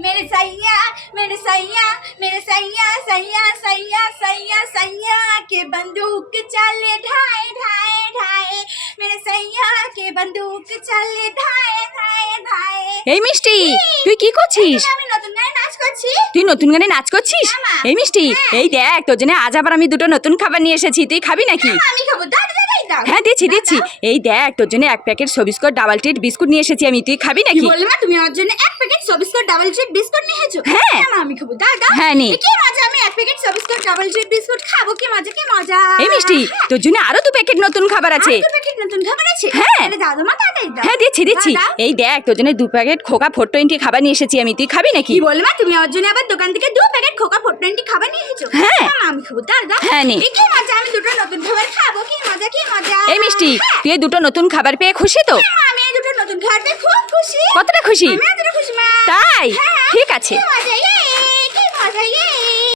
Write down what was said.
मेरे सैया मेरे सैया मेरे सैया सैया सैया सैया सैया के बंदूक चले ढाए ढाए ढाए मेरे सैया के बंदूक चले ढाए ढाए ढाए এই মিষ্টি তুই কি করছিস আমি নতুন গানে নাচ করছি তুই নতুন গানে নাচ করছিস হ্যাঁ, মা। এই মিষ্টি হ্যাঁ। এই দেখ তোর জন্য আজ আবার আমি দুটো নতুন খাবার নিয়ে এসেছি তুই খাবি নাকি আমি খাবো দাদা দাদাই দাও। হ্যাঁ দিচ্ছি দিচ্ছি। এই দেখ তোর জন্য এক প্যাকেট সবিস্কট ডাবল ট্রিট বিস্কুট নিয়ে এসেছি আমি। তুই খাবি নাকি? বললে মা? তুমি আমার জন্য এক প্যাকেট সবিস্কট ডাবল ট্রিট বিস্কুট নিয়ে এসেছ? হ্যাঁ। মা, আমি খাব। দাদা হ্যাঁ, নে। কি মজা? আমি এক প্যাকেট সবিস্কট ডাবল ট্রিট বিস্কুট খাব। কি মজা কি মজা। এই মিষ্টি তোর জন্য আরও দু প্যাকেট নতুন খাবার আছে। দু প্যাকেট নতুন খাবার আছে? হ্যাঁ। দাদা মা তাড়াতাড়ি দাও হ্যাঁ দিচ্ছি দিচ্ছি। এই দেখ তোর জন্য দু প্যাকেট খোকা ফোর টোয়েন্টি খাবার নিয়ে এসেছি আমি। তুই খাবি নাকি? কি বললে মা? তুমি আমার জন্য আবার দোকান থেকে দু প্যাকেট খোকা ফোর টোয়েন্টি খাবার নিয়ে এসেছ। হ্যাঁ। আমি খাব। দাদা হ্যাঁ, নে। কি মজা? আমি দুটো নতুন খাবার মজা কি মজা? এই মিষ্টি হ্যাঁ। তুই দুটো নতুন খাবার পেয়ে খুশি তো? আমি এই দুটো নতুন খাবার পেয়ে খুব খুশি। কতটা খুশি? আমি এতটা খুশি মা। তাই? হ্যাঁ। ঠিক আছে।